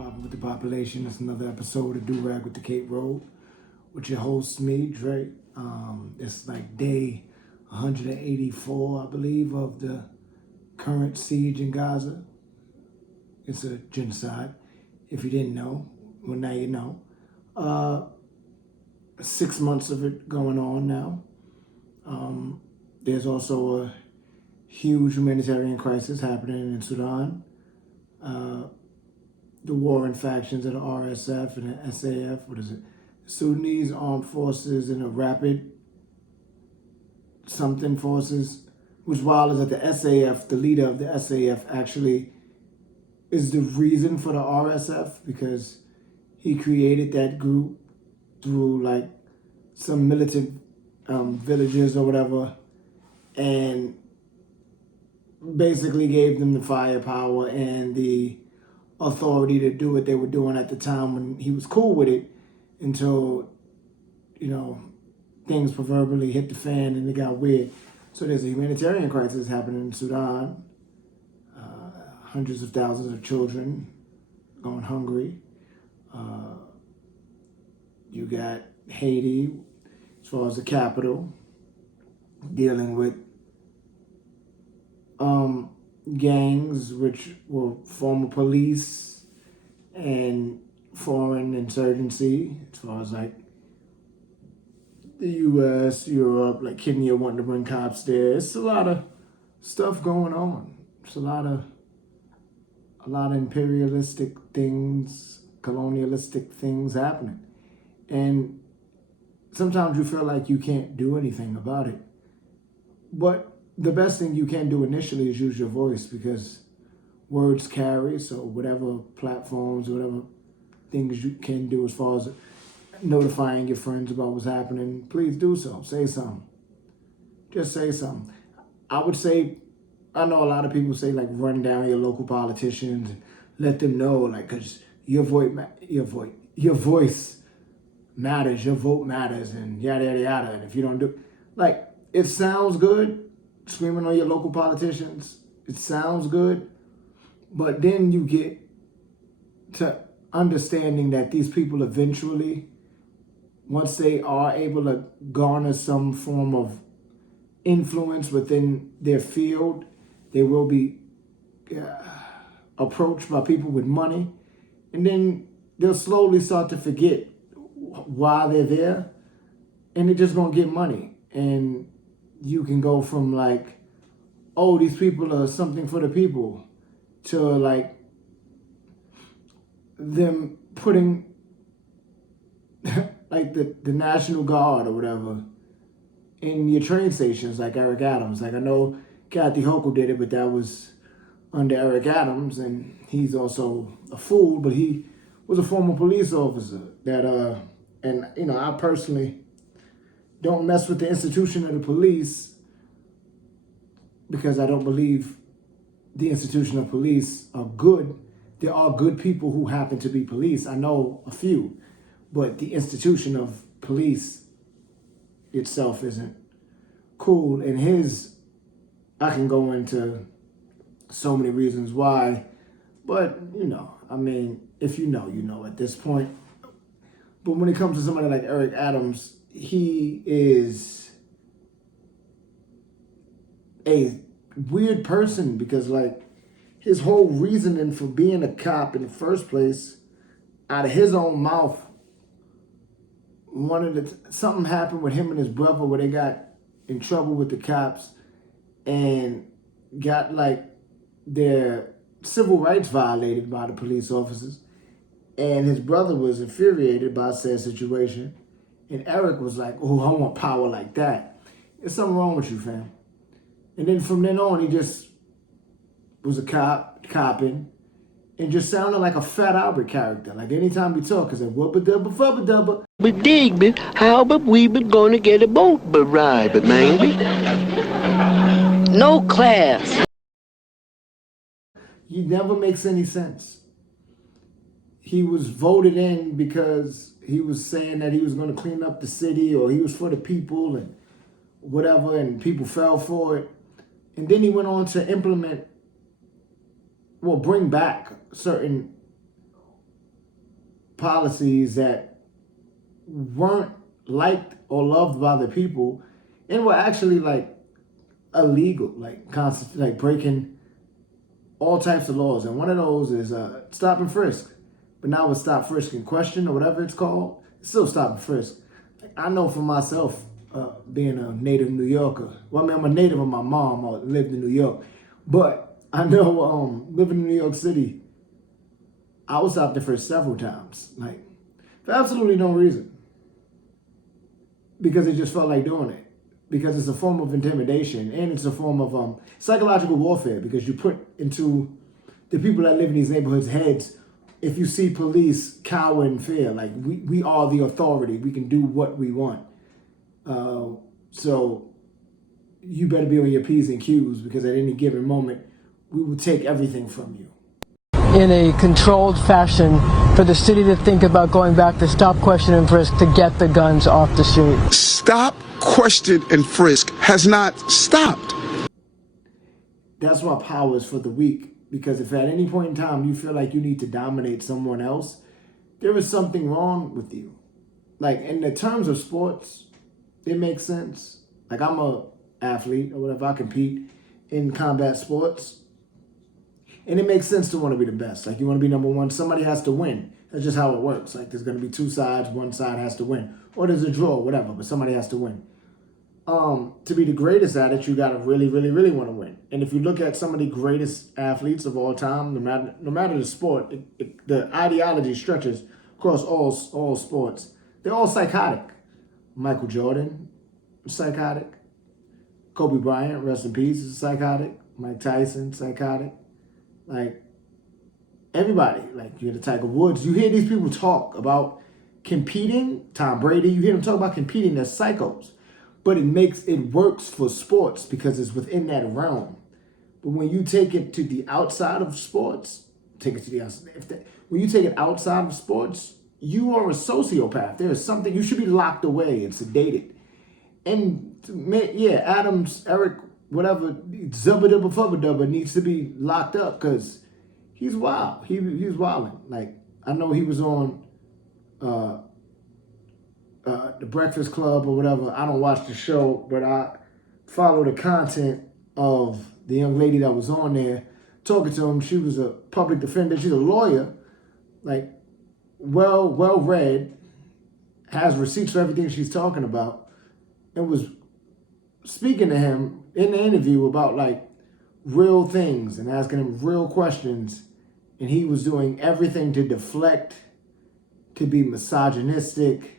Problem with the Population. It's another episode of Do-Rag with the Cape Road, with your host, me, Dre. It's like day 184, I believe, of the current siege in Gaza. It's a genocide. If you didn't know, well, now you know. 6 months of it going on now. There's also a huge humanitarian crisis happening in Sudan. The warring factions of the RSF and the SAF, Sudanese Armed Forces and the Rapid something forces, which while is that the SAF, the leader of the SAF actually is the reason for the RSF, because he created that group through like some militant villages or whatever, and basically gave them the firepower and the authority to do what they were doing at the time when he was cool with it, until, things proverbially hit the fan and it got weird. So there's a humanitarian crisis happening in Sudan. Hundreds of thousands of children going hungry. You got Haiti, as far as the capital, dealing with gangs, which were former police and foreign insurgency, as far as like the US, Europe, like Kenya wanting to bring cops there. It's a lot of stuff going on. It's a lot of imperialistic things, colonialistic things happening. And sometimes you feel like you can't do anything about it. But the best thing you can do initially is use your voice, because words carry. So whatever platforms, whatever things you can do as far as notifying your friends about what's happening, please do so. Say something. Just say something. I would say, I know a lot of people say like run down your local politicians and let them know, like, because your voice matters, your vote matters, and yada yada yada. And if you don't do, like, it sounds good screaming on your local politicians. It sounds good, but then you get to understanding that these people eventually, once they are able to garner some form of influence within their field, they will be approached by people with money, and then they'll slowly start to forget why they're there, and they're just gonna get money. And you can go from like, oh, these people are something for the people, to like them putting like the National Guard or whatever in your train stations, like Eric Adams. Like, I know Kathy Hochul did it, but that was under Eric Adams, and he's also a fool, but he was a former police officer that, and I personally don't mess with the institution of the police, because I don't believe the institution of police are good. There are good people who happen to be police. I know a few, but the institution of police itself isn't cool. And I can go into so many reasons why, but if you know at this point. But when it comes to somebody like Eric Adams, he is a weird person, because like his whole reasoning for being a cop in the first place, out of his own mouth, something happened with him and his brother where they got in trouble with the cops and got like their civil rights violated by the police officers. And his brother was infuriated by said situation. And Eric was like, oh, I want power like that. There's something wrong with you, fam. And then from then on, he just was a copping, and just sounded like a Fat Albert character. Like anytime we talk, it's like, wubba dubba, fubba dubba. But dig me, how but we been gonna get a boat but ride, but maybe. No class. He never makes any sense. He was voted in because he was saying that he was going to clean up the city, or he was for the people and whatever, and people fell for it. And then he went on to bring back certain policies that weren't liked or loved by the people and were actually like illegal, like breaking all types of laws. And one of those is stop and frisk. But now it's stop, frisk, and question or whatever it's called. It's still stop and frisk. I know for myself, being a native New Yorker. Well, I mean, I'm a native of my mom. I lived in New York. But I know living in New York City, I was stopped and frisked several times. Like, for absolutely no reason. Because it just felt like doing it. Because it's a form of intimidation and it's a form of psychological warfare, because you put into the people that live in these neighborhoods' heads, if you see police, cower in fear. Like, we are the authority. We can do what we want. So you better be on your P's and Q's, because at any given moment, we will take everything from you. In a controlled fashion, for the city to think about going back to stop, question, and frisk to get the guns off the street. Stop, question, and frisk has not stopped. That's why power is for the weak. Because if at any point in time you feel like you need to dominate someone else, there is something wrong with you. Like, in the terms of sports, it makes sense. Like, I'm a athlete or whatever. I compete in combat sports. And it makes sense to want to be the best. Like, you want to be number one, somebody has to win. That's just how it works. Like, there's going to be two sides, one side has to win. Or there's a draw, whatever, but somebody has to win. To be the greatest at it, you got to really, really, really want to win. And if you look at some of the greatest athletes of all time, no matter the sport, the ideology stretches across all sports. They're all psychotic. Michael Jordan, psychotic. Kobe Bryant, rest in peace, is psychotic. Mike Tyson, psychotic. Like, everybody. Like, you hear the Tiger Woods. You hear these people talk about competing. Tom Brady, you hear them talk about competing. They're psychos. But it works for sports because it's within that realm. But when you take it to the outside of sports, when you take it outside of sports, you are a sociopath. There is something, you should be locked away and sedated. And yeah, Adams, Eric, whatever, Zubba Dubba Fubba Dubba needs to be locked up because he's wild. He's wilding. Like, I know he was on the Breakfast Club or whatever. I don't watch the show, but I follow the content of the young lady that was on there talking to him. She was a public defender. She's a lawyer, like well read, has receipts for everything she's talking about, and was speaking to him in the interview about like real things and asking him real questions. And he was doing everything to deflect, to be misogynistic,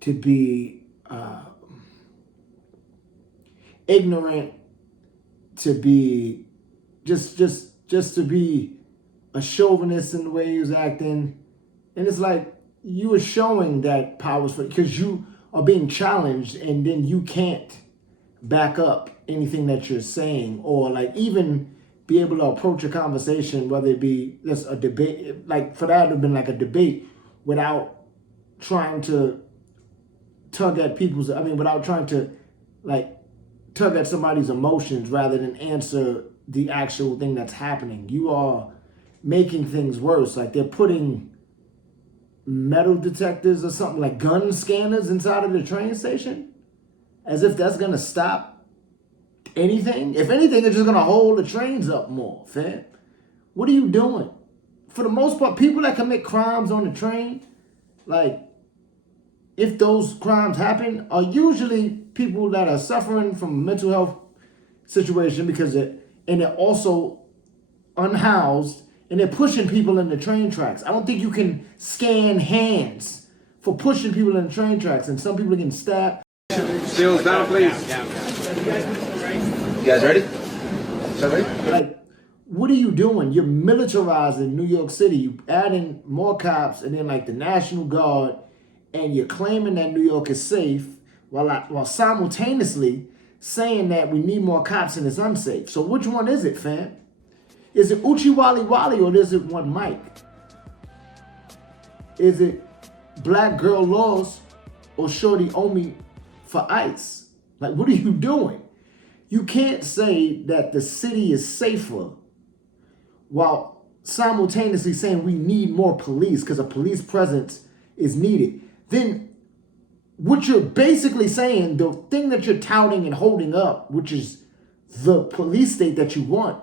to be ignorant, to be just to be a chauvinist in the way he was acting. And it's like, you are showing that power's for, because you are being challenged and then you can't back up anything that you're saying, or like even be able to approach a conversation, whether it be just a debate, like for that to have been like a debate without trying to without trying to like tug at somebody's emotions rather than answer the actual thing that's happening. You are making things worse. Like, they're putting metal detectors or something, like gun scanners inside of the train station, as if that's going to stop anything. If anything, it's just going to hold the trains up more, fam. What are you doing? For the most part, people that commit crimes on the train, like, if those crimes happen, are usually people that are suffering from a mental health situation and they're also unhoused and they're pushing people in the train tracks. I don't think you can scan hands for pushing people in the train tracks, and some people are getting stabbed. Seals down, please. You guys ready? Like, what are you doing? You're militarizing New York City. You add in more cops and then like the National Guard, and you're claiming that New York is safe while simultaneously saying that we need more cops and it's unsafe. So which one is it, fam? Is it Uchi Wally Wally, or is it one Mike? Is it Black Girl Laws or Shorty Omi for ICE? Like, what are you doing? You can't say that the city is safer while simultaneously saying we need more police because a police presence is needed, then what you're basically saying, the thing that you're touting and holding up, which is the police state that you want,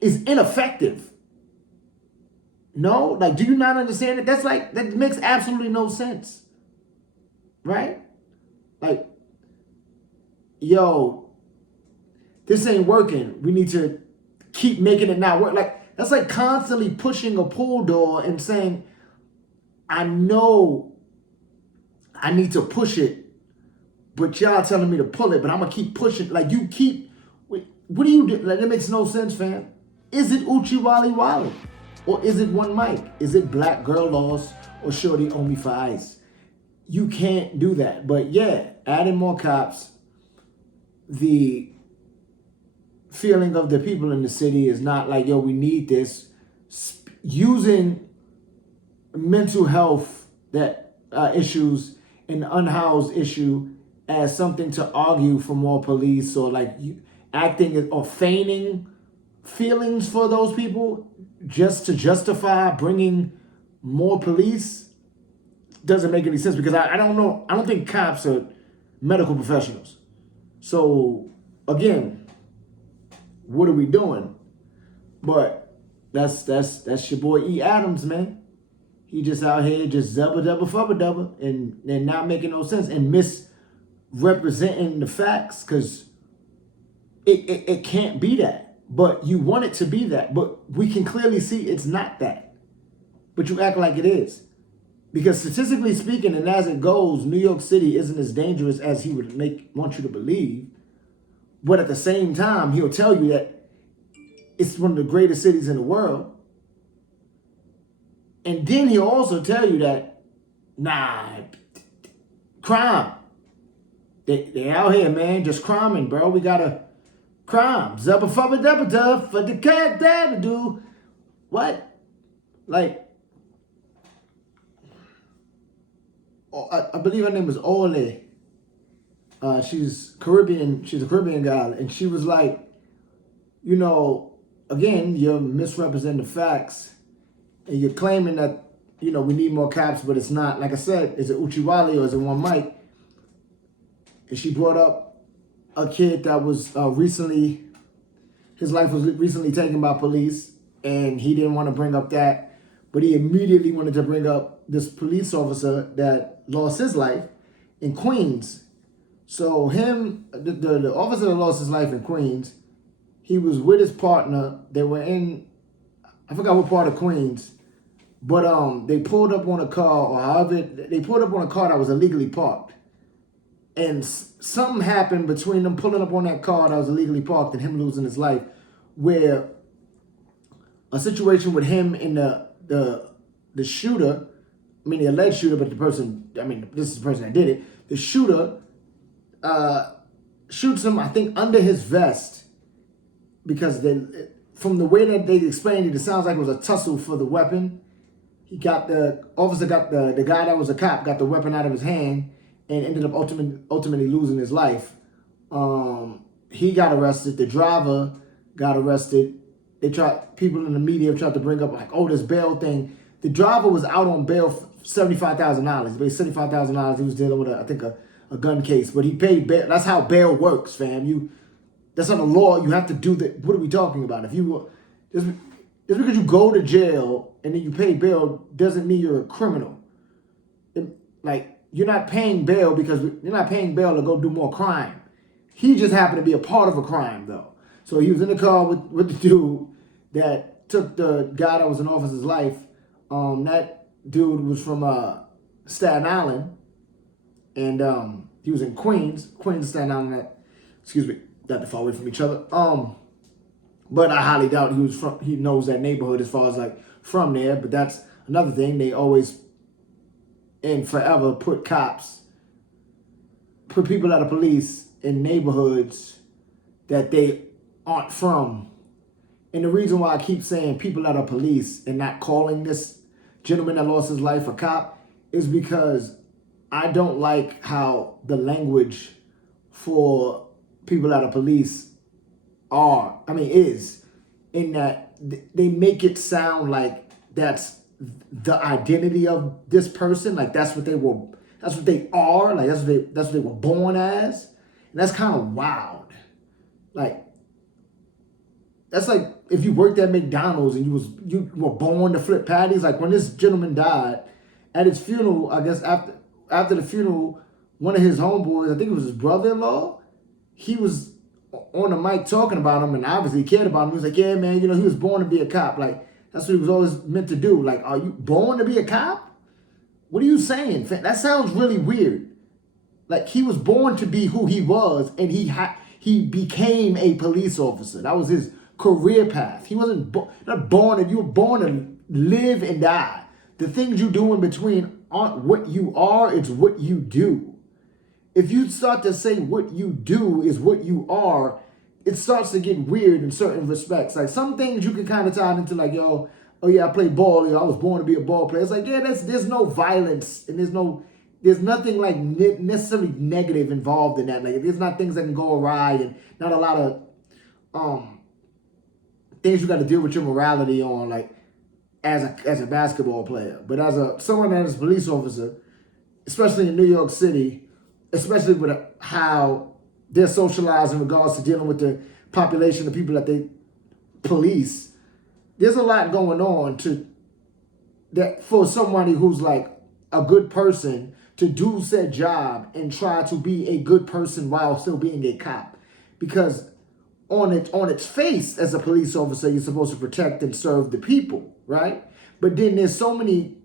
is ineffective. No? Like, do you not understand it? That makes absolutely no sense. Right? Like, yo, this ain't working. We need to keep making it not work. Like, that's like constantly pushing a pool door and saying, I know I need to push it, but y'all telling me to pull it, but I'm going to keep pushing. Like, you keep, what do you do? Like, that makes no sense, fam. Is it Uchi Wally Wally? Or is it one mic? Is it Black Girl Lost or Shorty Owe Me for Ice? You can't do that. But yeah, adding more cops, the feeling of the people in the city is not like, yo, we need this. Using mental health issues and the unhoused issue as something to argue for more police, or like acting or feigning feelings for those people just to justify bringing more police doesn't make any sense, because I don't know. I don't think cops are medical professionals. So again, what are we doing? But that's your boy E. Adams, man. He just out here just zubba dubba fubba dubba and not making no sense and misrepresenting the facts, because it can't be that. But you want it to be that. But we can clearly see it's not that. But you act like it is. Because statistically speaking, and as it goes, New York City isn't as dangerous as he would want you to believe. But at the same time, he'll tell you that it's one of the greatest cities in the world. And then he'll also tell you that, crime. They out here, man, just criming, bro. We gotta crime. Zubba fubba dubba dub for the cat dabba do. What? Like, I believe her name was Ole. She's Caribbean. She's a Caribbean gal, and she was like, you know, again, you're misrepresenting the facts, and you're claiming that, you know, we need more cops, but it's not. Like I said, is it Uchiwali or is it one mic? And she brought up a kid that was his life was recently taken by police, and he didn't want to bring up that, but he immediately wanted to bring up this police officer that lost his life in Queens. So the officer that lost his life in Queens, he was with his partner. They were in, I forgot what part of Queens, but they pulled up on a car, or however, they pulled up on a car that was illegally parked. And something happened between them pulling up on that car that was illegally parked and him losing his life, where a situation with him and the shooter, I mean the alleged shooter, but this is the person that did it. The shooter shoots him, I think, under his vest, because from the way that they explained it sounds like it was a tussle for the weapon. The guy that was a cop got the weapon out of his hand and ended up ultimately losing his life. He got arrested. The driver got arrested. People in the media tried to bring up like, oh, this bail thing. The driver was out on bail for $75,000. He paid $75,000. He was dealing with a gun case, but he paid bail. That's how bail works, fam. That's not the law. You have to do that. What are we talking about? If you just because you go to jail and then you pay bail doesn't mean you're a criminal. You're not paying bail because you're not paying bail to go do more crime. He just happened to be a part of a crime, though. So he was in the car with the dude that took the guy that was in officer's life. That dude was from Staten Island, and he was in Queens and Staten Island. Not too far away from each other. But I highly doubt he knows that neighborhood as far as like from there. But that's another thing. They always and forever put people out of police in neighborhoods that they aren't from. And the reason why I keep saying people out of police and not calling this gentleman that lost his life a cop is because I don't like how the language for people out of police is. in that they make it sound like that's the identity of this person, like that's what they are, like that's what they were born as. And that's kind of wild. Like, that's like if you worked at McDonald's and you were born to flip patties. Like when this gentleman died, at his funeral, I guess after the funeral, one of his homeboys, I think it was his brother-in-law, he was on the mic talking about him, and obviously he cared about him. He was like, yeah, man, he was born to be a cop. Like, that's what he was always meant to do. Like, are you born to be a cop? What are you saying? That sounds really weird. Like, he was born to be who he was, and he became a police officer. That was his career path. He wasn't not born, you were born to live and die. The things you do in between aren't what you are, it's what you do. If you start to say what you do is what you are, it starts to get weird in certain respects. Like some things you can kind of tie into like, yo, oh yeah, I play ball. I was born to be a ball player. It's like, yeah, there's no violence and there's nothing like necessarily negative involved in that. Like there's not things that can go awry and not a lot of things you got to deal with your morality on, like as a basketball player. But as someone that is a police officer, especially in New York City, especially with how they're socialized in regards to dealing with the population of people that they police, there's a lot going on that for somebody who's like a good person to do said job and try to be a good person while still being a cop. Because on its face, as a police officer, you're supposed to protect and serve the people, right? But then it's too many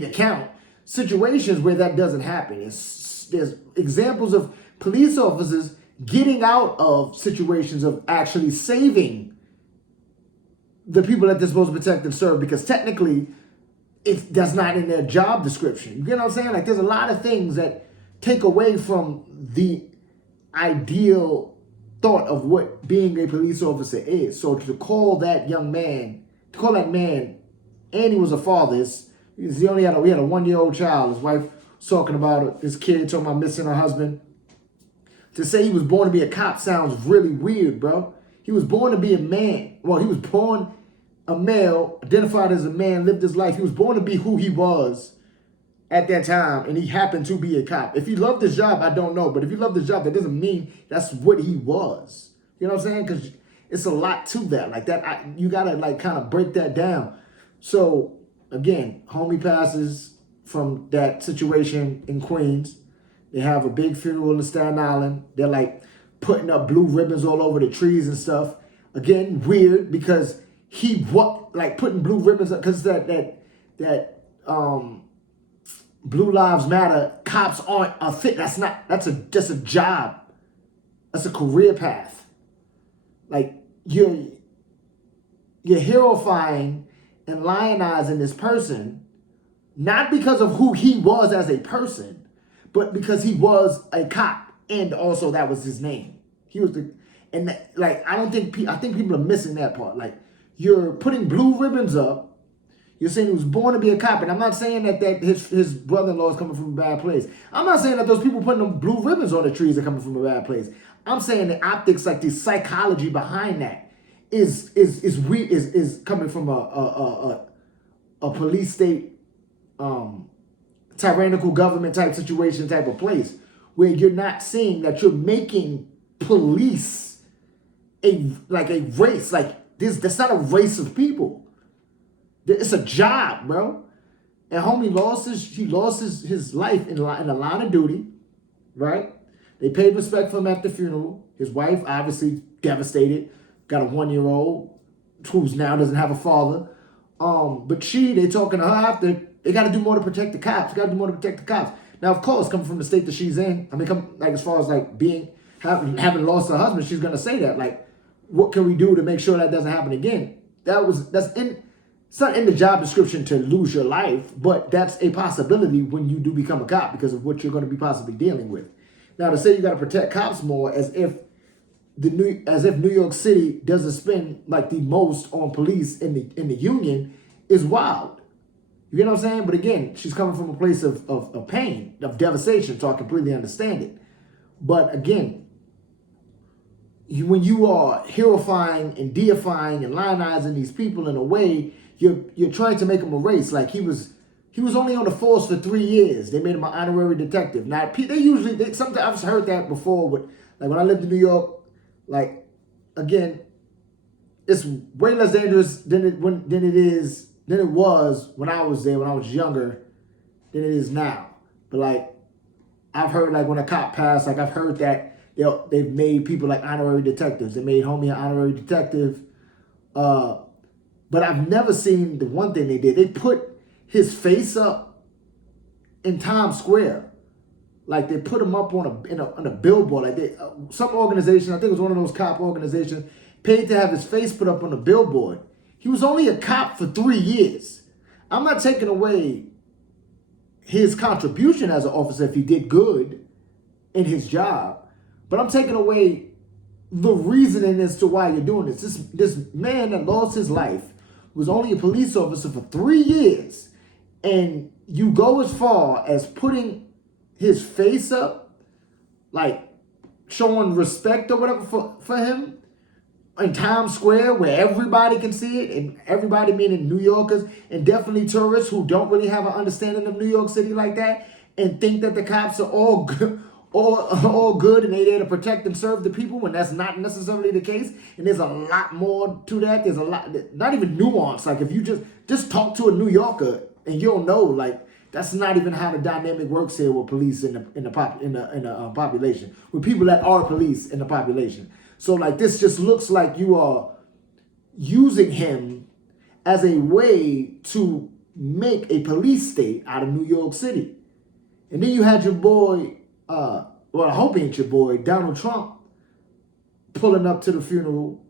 to count situations where that doesn't happen. There's examples of police officers getting out of situations of actually saving the people that they're supposed to protect and serve, because technically that's not in their job description. You get what I'm saying? Like there's a lot of things that take away from the ideal thought of what being a police officer is. So to call that man, and he was a father, we had a 1-year-old child. His wife was talking about it, his kid talking about missing her husband. To say he was born to be a cop sounds really weird, bro. He was born to be a man. Well, he was born a male, identified as a man, lived his life. He was born to be who he was at that time, and he happened to be a cop. If he loved his job, I don't know. But if he loved his job, that doesn't mean that's what he was. You know what I'm saying? Because it's a lot to that. Like that, you got to like kind of break that down. So, again, homie passes from that situation in Queens. They have a big funeral in Staten Island. They're like putting up blue ribbons all over the trees and stuff. Again, weird because putting blue ribbons up because that Blue Lives Matter cops aren't a fit. That's just a job. That's a career path. Like you're heroifying and lionizing this person, not because of who he was as a person, but because he was a cop, and also that was his name. He was I think people are missing that part. Like you're putting blue ribbons up. You're saying he was born to be a cop, and I'm not saying that his brother-in-law is coming from a bad place. I'm not saying that those people putting them blue ribbons on the trees are coming from a bad place. I'm saying the optics, like the psychology behind that, is coming from a police state, tyrannical government type situation, type of place, where you're not seeing that you're making police a race. Like that's not a race of people. It's a job, bro. And homie lost his life in the line of duty, right? They paid respect for him at the funeral. His wife, obviously devastated, got a 1-year-old who's now doesn't have a father. But they talking to her after, they got to do more to protect the cops. Now, of course, coming from the state that she's in, I mean, as far as like having lost her husband, she's gonna say that. Like, what can we do to make sure that doesn't happen again? It's not in the job description to lose your life, but that's a possibility when you do become a cop because of what you're going to be possibly dealing with. Now, to say you got to protect cops more as if New York City doesn't spend like the most on police in the union is wild. You get what I'm saying? But again, she's coming from a place of pain, of devastation, so I completely understand it. But again, when you are heroifying and deifying and lionizing these people in a way, you're trying to make them a race. Like he was only on the force for 3 years. They made him an honorary detective. Now sometimes I've heard that before. With like when I lived in New York, like again, it's way less dangerous than it was when I was there, when I was younger, than it is now. But like I've heard, like when a cop passed, like I've heard that they've made people like honorary detectives. They made homie an honorary detective. But I've never seen the one thing they did. They put his face up in Times Square. Like they put him up on a billboard. Like some organization, I think it was one of those cop organizations, paid to have his face put up on a billboard. He was only a cop for 3 years. I'm not taking away his contribution as an officer if he did good in his job, but I'm taking away the reasoning as to why you're doing this. This man that lost his life was only a police officer for 3 years, and you go as far as putting his face up, like showing respect or whatever for him in Times Square where everybody can see it, and everybody meaning New Yorkers and definitely tourists who don't really have an understanding of New York City like that and think that the cops are all good, all good and they're there to protect and serve the people when that's not necessarily the case. And there's a lot more to that. There's a lot, not even nuance. Like if you just talk to a New Yorker and you'll know, like that's not even how the dynamic works here with police in the population, with people that are police in the population. So like this just looks like you are using him as a way to make a police state out of New York City. And then you had your boy, well, I hope he ain't your boy, Donald Trump, pulling up to the funeral,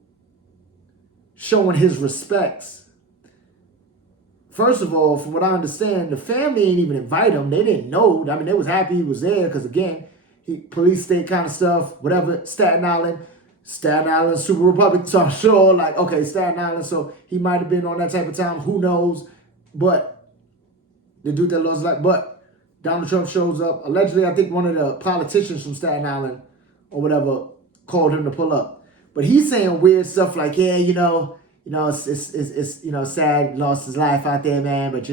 showing his respects. First of all, from what I understand, the family ain't even invite him. They didn't know. I mean, they was happy he was there because, again, police state kind of stuff, whatever, Staten Island, Super Republic. So I'm sure, like, okay, Staten Island, so he might have been on that type of time. Who knows? But the dude that lost his life. But Donald Trump shows up. Allegedly, I think one of the politicians from Staten Island or whatever called him to pull up. But he's saying weird stuff like, yeah, it's sad, he lost his life out there, man. But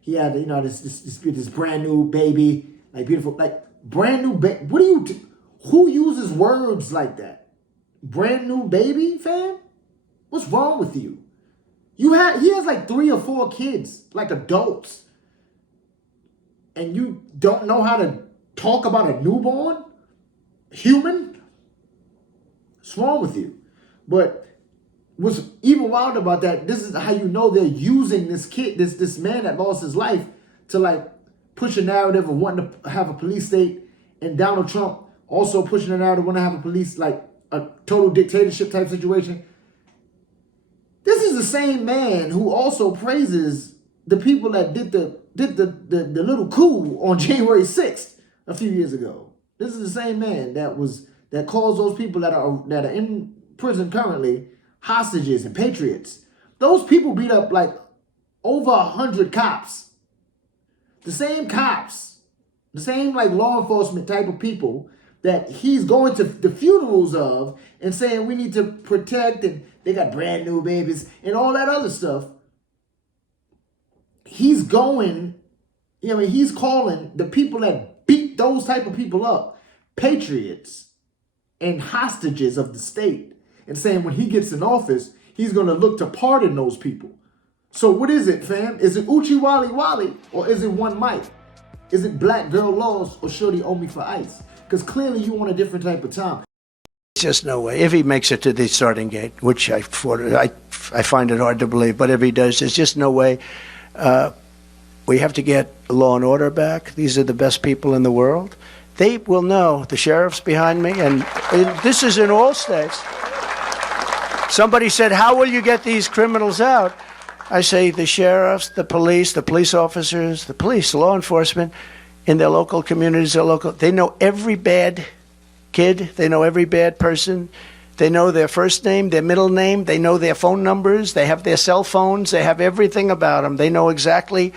he had this brand new baby, like beautiful, like brand new baby. What do you do? Who uses words like that? Brand new baby, fam? What's wrong with you? He has like 3 or 4 kids, like adults, and you don't know how to talk about a newborn human? What's wrong with you? But what's even wild about that, this is how you know they're using this kid, this man that lost his life to like push a narrative of wanting to have a police state, and Donald Trump also pushing a narrative of wanting to have a police, like a total dictatorship type situation. This is the same man who also praises the people that did the little coup on January 6th a few years ago. This is the same man that calls those people that are in prison currently hostages and patriots. Those people beat up like over 100 cops. The same cops, the same like law enforcement type of people that he's going to the funerals of and saying we need to protect, and they got brand new babies and all that other stuff. He's going, he's calling the people that beat those type of people up patriots and hostages of the state, and saying when he gets in office, he's going to look to pardon those people. So what is it, fam? Is it Uchi Wally Wally, or is it one Mike? Is it black girl lost or shorty owe me for ice? Because clearly you want a different type of time. There's just no way. If he makes it to the starting gate, which I find it hard to believe, but if he does, there's just no way. We have to get law and order back. These are the best people in the world. They will know. The sheriff's behind me, and this is in all states. Somebody said, how will you get these criminals out? I say the sheriffs, the police officers, the police, law enforcement in their local communities, they know every bad kid. They know every bad person. They know their first name, their middle name. They know their phone numbers. They have their cell phones. They have everything about them. They know exactly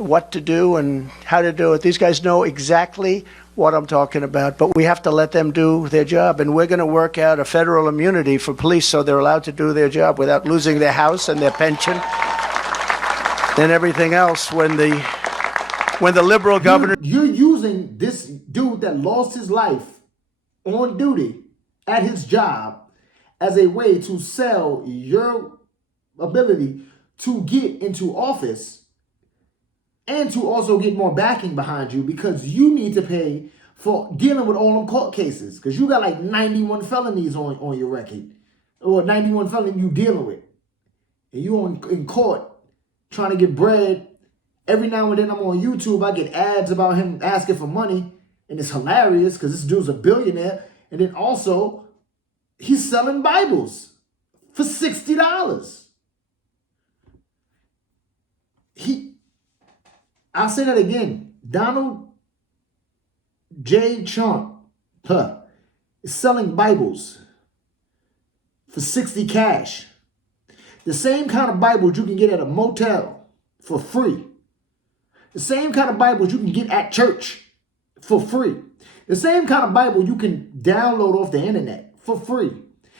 what to do and how to do it. These guys know exactly what I'm talking about, but we have to let them do their job. And we're going to work out a federal immunity for police so they're allowed to do their job without losing their house and their pension and everything else when the liberal governor... You're using this dude that lost his life on duty at his job as a way to sell your ability to get into office and to also get more backing behind you, because you need to pay for dealing with all them court cases, because you got like 91 felonies on your record, or 91 felonies you dealing with, and you in court trying to get bread. Every now and then I'm on YouTube, I get ads about him asking for money, and it's hilarious because this dude's a billionaire. And then also, he's selling Bibles for $60. I'll say that again. Donald J. Trump is selling Bibles for 60 cash. The same kind of Bibles you can get at a motel for free. The same kind of Bibles you can get at church for free. The same kind of Bible you can download off the internet for free.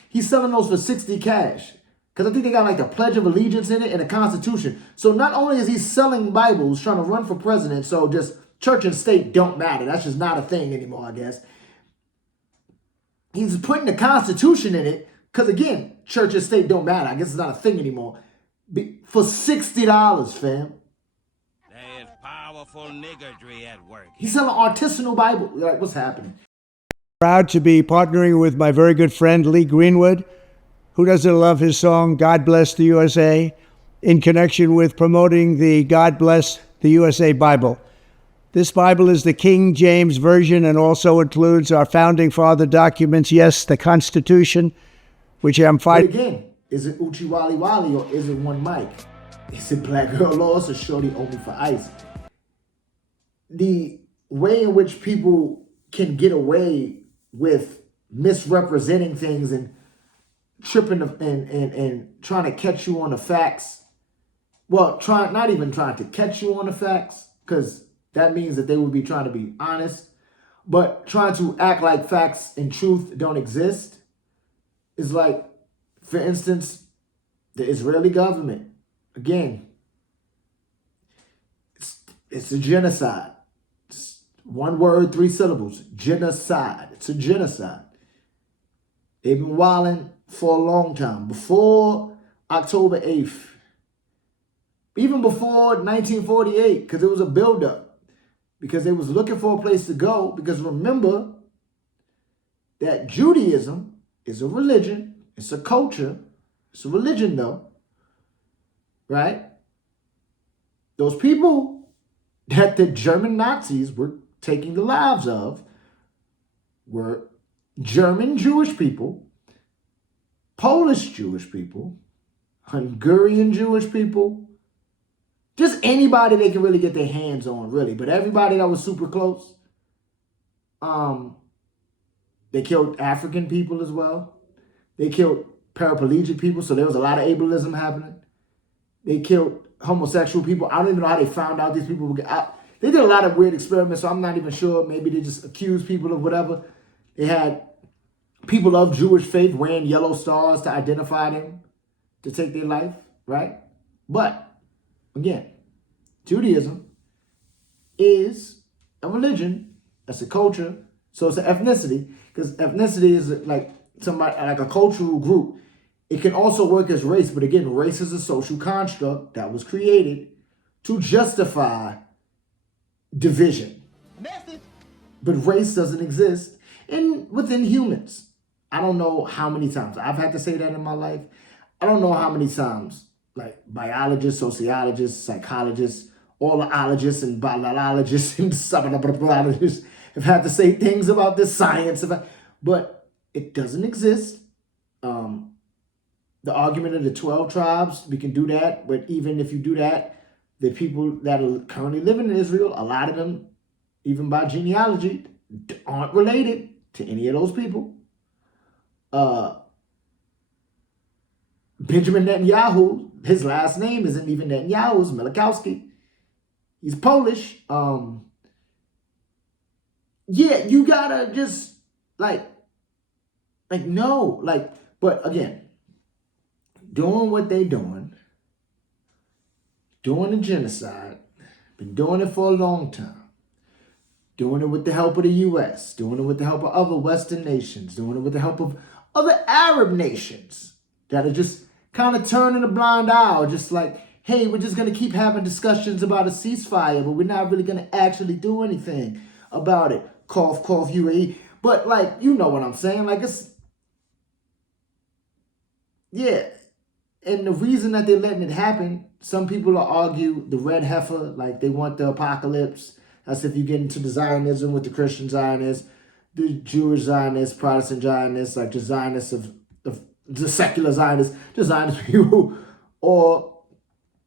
He's selling those for 60 cash. Because I think they got like the Pledge of Allegiance in it and the Constitution. So not only is he selling Bibles, trying to run for president, so just church and state don't matter. That's just not a thing anymore, I guess. He's putting the Constitution in it, because again, church and state don't matter. I guess it's not a thing anymore. For $60, fam. There's powerful niggardry at work. He's selling artisanal Bible. Like, what's happening? Proud to be partnering with my very good friend Lee Greenwood, who doesn't love his song, God Bless the USA, in connection with promoting the God Bless the USA Bible. This Bible is the King James Version and also includes our founding father documents, yes, the Constitution, which I'm fighting. Again, is it Uchi Wally Wally or is it one mic? Is it Black Girl Lost or Shorty Owe Me for Ice? The way in which people can get away with misrepresenting things and tripping and trying to catch you on the facts. Well, not even trying to catch you on the facts, because that means that they would be trying to be honest, but trying to act like facts and truth don't exist is like, for instance, the Israeli government. Again, it's a genocide. It's one word, 3 syllables. Genocide. It's a genocide. They've been wilding for a long time. Before October 8th. Even before 1948, because it was a buildup. Because they was looking for a place to go. Because remember that Judaism is a religion. It's a culture. It's a religion, though. Right? Those people that the German Nazis were taking the lives of were German Jewish people, Polish Jewish people, Hungarian Jewish people, just anybody they can really get their hands on, really. But everybody that was super close. They killed African people as well. They killed paraplegic people, so there was a lot of ableism happening. They killed homosexual people. I don't even know how they found out these people would get out. They did a lot of weird experiments, so I'm not even sure. Maybe they just accused people of whatever. They had people of Jewish faith wearing yellow stars to identify them, to take their life, right? But, again, Judaism is a religion. That's a culture. So it's an ethnicity, because ethnicity is like somebody, like a cultural group. It can also work as race, but again, race is a social construct that was created to justify division. But race doesn't exist within humans. I don't know how many times I've had to say that in my life. I don't know how many times, like biologists, sociologists, psychologists, allologists, and biologists, and subbiologists have had to say things about this science, but it doesn't exist. The argument of the 12 tribes, we can do that, but even if you do that, the people that are currently living in Israel, a lot of them, even by genealogy, aren't related to any of those people. Benjamin Netanyahu, his last name isn't even Netanyahu, it's Milikowski. He's Polish. Yeah, you gotta just no, but again, doing what they doing the genocide, been doing it for a long time, doing it with the help of the U.S., doing it with the help of other Western nations, doing it with the help of other Arab nations that are just kind of turning a blind eye, just like, hey, we're just going to keep having discussions about a ceasefire, but we're not really going to actually do anything about it. Cough, cough, UAE. But, you know what I'm saying? Yeah. And the reason that they're letting it happen, some people will argue the red heifer, they want the apocalypse. That's if you get into the Zionism with the Christian Zionists, the Jewish Zionists, Protestant Zionists, the Zionists of the secular Zionists, the Zionist people. Or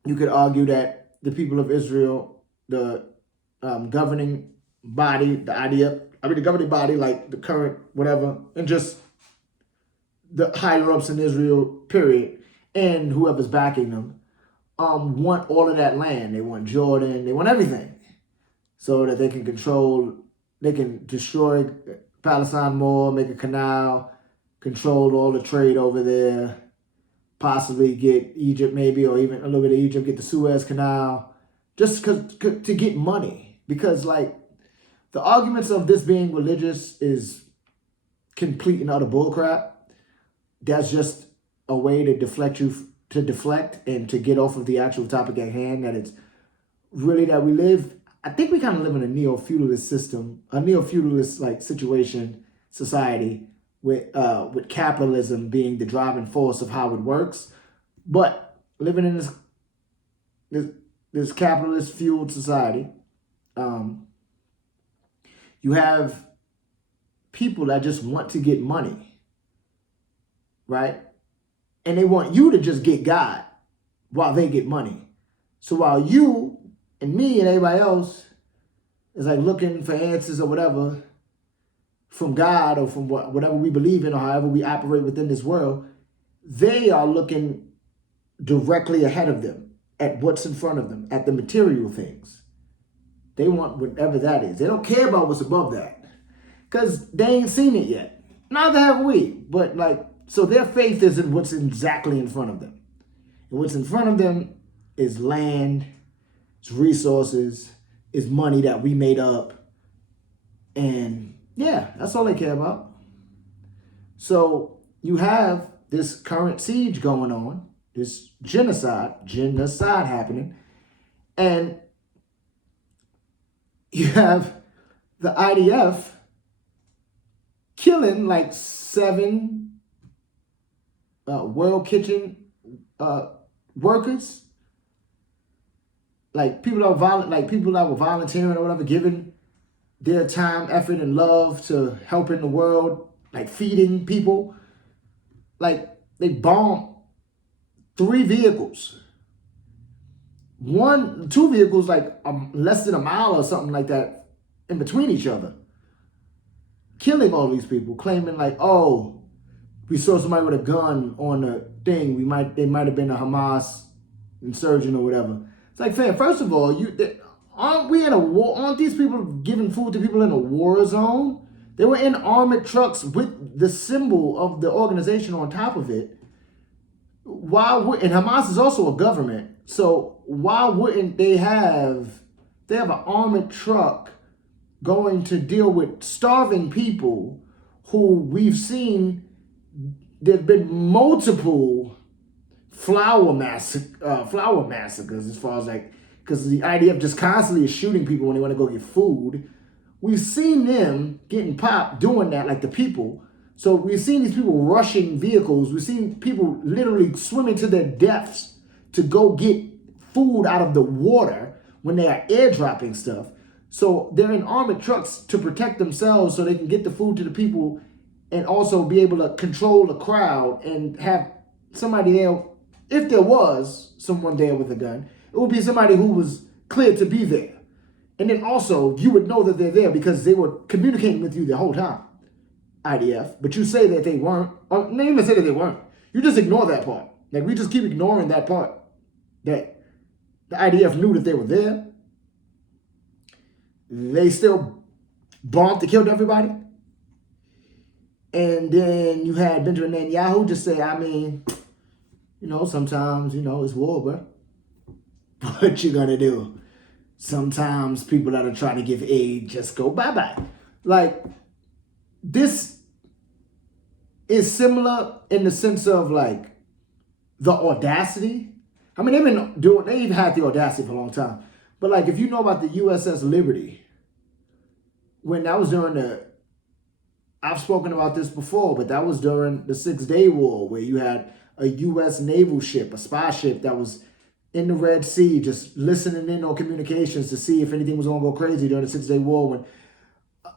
you could argue that the people of Israel, the governing body, the governing body, the current whatever, and just the higher-ups in Israel, period, and whoever's backing them, want all of that land. They want Jordan. They want everything so that they can destroy Palestine more, make a canal, control all the trade over there, possibly get Egypt maybe, or even a little bit of Egypt, get the Suez Canal, just to get money. Because, the arguments of this being religious is complete and utter bullcrap. That's just a way to deflect and to get off of the actual topic at hand, that it's really that we live, I think we kind of live in a neo-feudalist system, a neo-feudalist situation, society, with capitalism being the driving force of how it works. But living in this capitalist fueled society, you have people that just want to get money, right? And they want you to just get God while they get money. So while you and me and everybody else is looking for answers or whatever from God or from whatever we believe in or however we operate within this world, they are looking directly ahead of them at what's in front of them, at the material things. They want whatever that is. They don't care about what's above that because they ain't seen it yet. Neither have we. But so their faith is in what's exactly in front of them. And what's in front of them is land, is resources, is money that we made up. And yeah, that's all they care about. So you have this current siege going on, this genocide happening. And you have the IDF killing 7 World Kitchen workers, people that were volunteering or whatever, giving their time, effort, and love to helping the world, feeding people. They bombed 3 vehicles. 2 vehicles less than a mile or something like that in between each other, killing all these people, claiming oh, we saw somebody with a gun on the thing. They might have been a Hamas insurgent or whatever. It's fam, first of all, aren't we in a war? Aren't these people giving food to people in a war zone? They were in armored trucks with the symbol of the organization on top of it. And Hamas is also a government. So why wouldn't they have an armored truck going to deal with starving people who we've seen? There's been multiple flower massacres as far as because the IDF just constantly is shooting people when they want to go get food. We've seen them getting popped doing that, the people. So we've seen these people rushing vehicles. We've seen people literally swimming to their deaths to go get food out of the water when they are airdropping stuff. So they're in armored trucks to protect themselves so they can get the food to the people and also be able to control the crowd and have somebody there. If there was someone there with a gun, it would be somebody who was cleared to be there. And then also, you would know that they're there because they were communicating with you the whole time, IDF. But you say that they weren't, or not even say that they weren't. You just ignore that part. We just keep ignoring that part, that the IDF knew that they were there. they still bombed and killed everybody. And then you had Benjamin Netanyahu just say, I mean, sometimes, it's war, bro. What you gonna do? Sometimes people that are trying to give aid just go bye-bye. Like, this is similar in the sense of, like, the audacity. I mean, they've had the audacity for a long time. But, like, if you know about the USS Liberty, when that was during I've spoken about this before, but that was during the 6-Day War, where you had a U.S. naval ship, a spy ship that was in the Red Sea, just listening in on communications to see if anything was going to go crazy during the 6-Day War when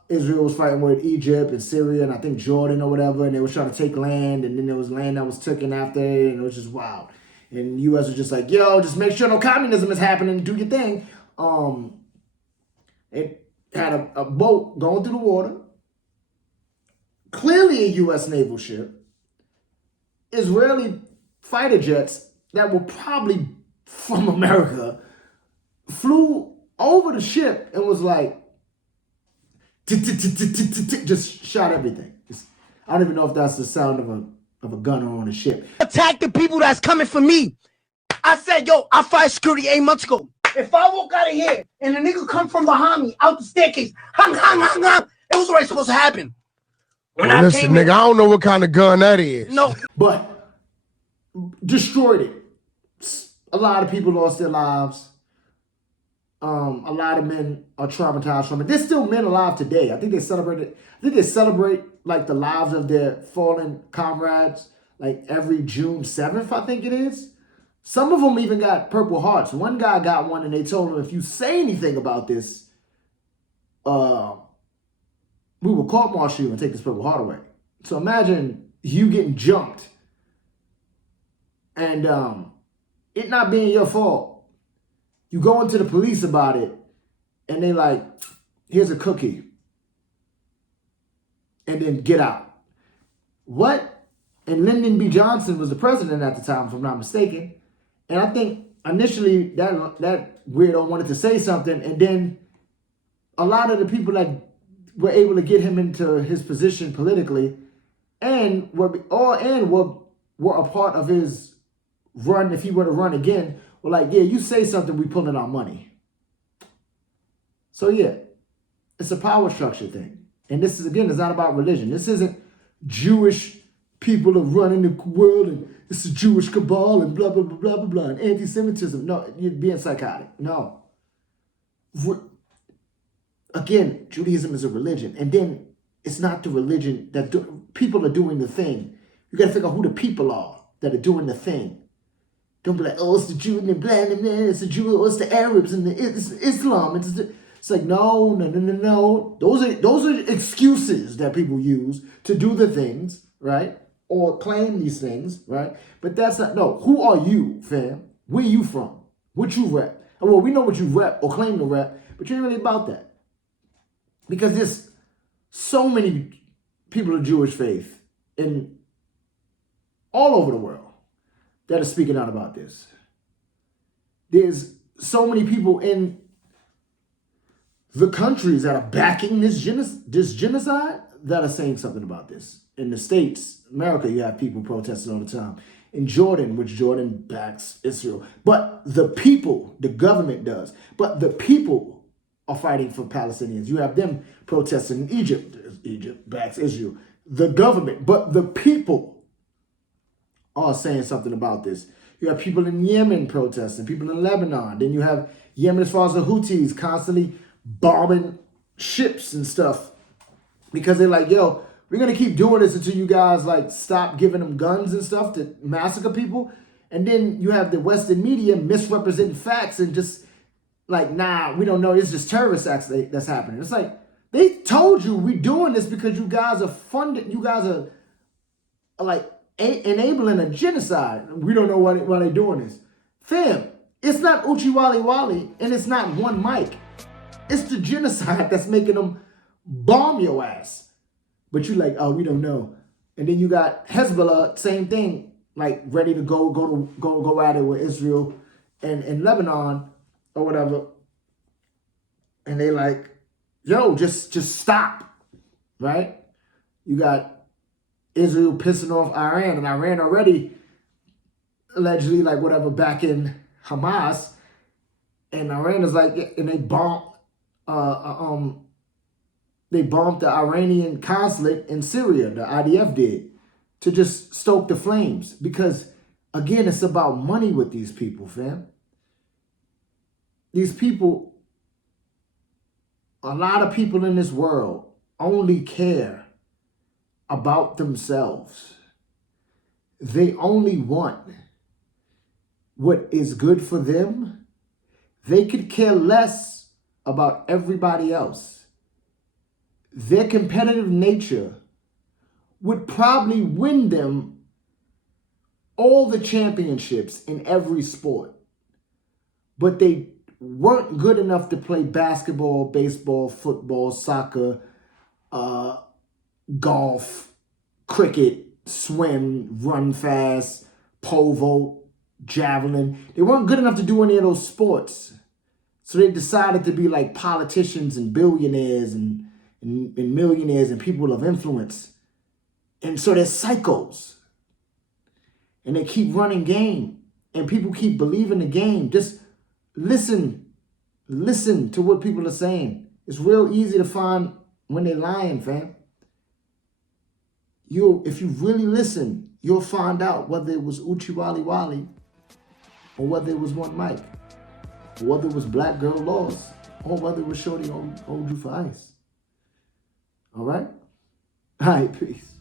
Israel was fighting with Egypt and Syria and I think Jordan or whatever, and they were trying to take land, and then there was land that was taken after, and it was just wild. And the U.S. was just like, yo, just make sure no communism is happening, do your thing. It had a boat going through the water, clearly a U.S. naval ship, Israeli fighter jets that were probably from America flew over the ship and was like, just shot everything. I don't even know if that's the sound of a gunner on a ship. Attack the people that's coming for me. I said, yo, I fired security 8 months ago. If I walk out of here and a nigga come from behind me out the staircase, it was already supposed to happen. Well, listen, nigga, I don't know what kind of gun that is. No. But destroyed it. A lot of people lost their lives. A lot of men are traumatized from it. There's still men alive today. I think they celebrate like the lives of their fallen comrades like every June 7th, I think it is. Some of them even got Purple Hearts. One guy got one and they told him, if you say anything about this, we will court-martial you and take this Purple Heart away. So imagine you getting jumped and it not being your fault. You go into the police about it and they like, here's a cookie. And then get out. What? And Lyndon B. Johnson was the president at the time, if I'm not mistaken. And I think initially that weirdo wanted to say something, and then a lot of the people that were able to get him into his position politically and were a part of his run, if he were to run again, were like, yeah, you say something, we pulling our money. So yeah, it's a power structure thing. And this is, again, it's not about religion. This isn't Jewish people are running the world and it's a Jewish cabal and blah, blah, blah, blah, blah, blah, and anti-Semitism. No, you're being psychotic. No. Again, Judaism is a religion. And then it's not the religion that people are doing the thing. You got to figure out who the people are that are doing the thing. Don't be like, oh, it's the Jew and the black and it's the Jew, it's the Arabs and it's Islam. It's like, no. Those are excuses that people use to do the things, right? Or claim these things, right? But that's not, no. Who are you, fam? Where you from? What you rep? Well, we know what you rep or claim to rep, but you ain't really about that. Because there's so many people of Jewish faith in all over the world that are speaking out about this. There's so many people in the countries that are backing this genocide that are saying something about this. In the States, America, you have people protesting all the time. In Jordan, which Jordan backs Israel. But the people, the government does. But the people are fighting for Palestinians. You have them protesting in Egypt. Egypt backs Israel. The government, but the people are saying something about this. You have people in Yemen protesting, people in Lebanon. Then you have Yemen as far as the Houthis constantly bombing ships and stuff because they're like, yo, we're going to keep doing this until you guys like stop giving them guns and stuff to massacre people. And then you have the Western media misrepresenting facts and just like, nah, we don't know. It's just terrorist acts that's happening. It's like, they told you we're doing this because you guys are funding, you guys are like enabling a genocide. We don't know why they're doing this. Fam, it's not Uchi Wally Wally and it's not one mic. It's the genocide that's making them bomb your ass. But you like, oh, we don't know. And then you got Hezbollah, same thing, like ready to go at it with Israel and Lebanon or whatever. And they like, yo, just stop, right? You got Israel pissing off Iran, and Iran already allegedly, like, whatever, back in Hamas, and Iran is like, and they bombed the Iranian consulate in Syria, the IDF did, to just stoke the flames. Because, again, it's about money with these people, fam. These people, a lot of people in this world only care about themselves. They only want what is good for them. They could care less about everybody else. Their competitive nature would probably win them all the championships in every sport. But they weren't good enough to play basketball, baseball, football, soccer, golf, cricket, swim, run fast, pole vault, javelin. They weren't good enough to do any of those sports. So they decided to be like politicians and billionaires and millionaires and people of influence. And so they're psychos. And they keep running game. And people keep believing the game. Just listen to what people are saying. It's real easy to find when they're lying, fam. If you really listen, you'll find out whether it was Uchi Wally Wally, or whether it was One Mike, or whether it was Black Girl Laws, or whether it was Shorty hold you for ice. All right? All right, peace.